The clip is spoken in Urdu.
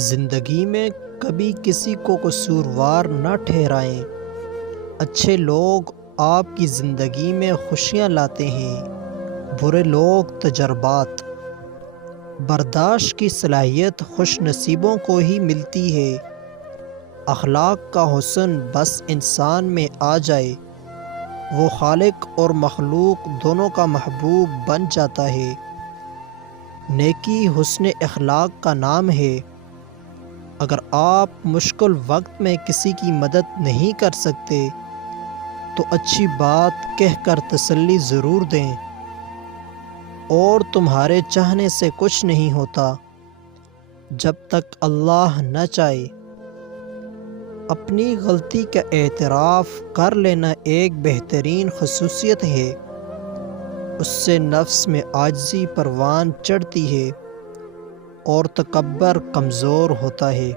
زندگی میں کبھی کسی کو قصوروار نہ ٹھہرائیں۔ اچھے لوگ آپ کی زندگی میں خوشیاں لاتے ہیں، برے لوگ تجربات۔ برداشت کی صلاحیت خوش نصیبوں کو ہی ملتی ہے۔ اخلاق کا حسن بس انسان میں آ جائے، وہ خالق اور مخلوق دونوں کا محبوب بن جاتا ہے۔ نیکی حسن اخلاق کا نام ہے۔ اگر آپ مشکل وقت میں کسی کی مدد نہیں کر سکتے تو اچھی بات کہہ کر تسلی ضرور دیں۔ اور تمہارے چاہنے سے کچھ نہیں ہوتا جب تک اللہ نہ چاہے۔ اپنی غلطی کا اعتراف کر لینا ایک بہترین خصوصیت ہے۔ اس سے نفس میں عاجزی پروان چڑھتی ہے اور تکبر کمزور ہوتا ہے۔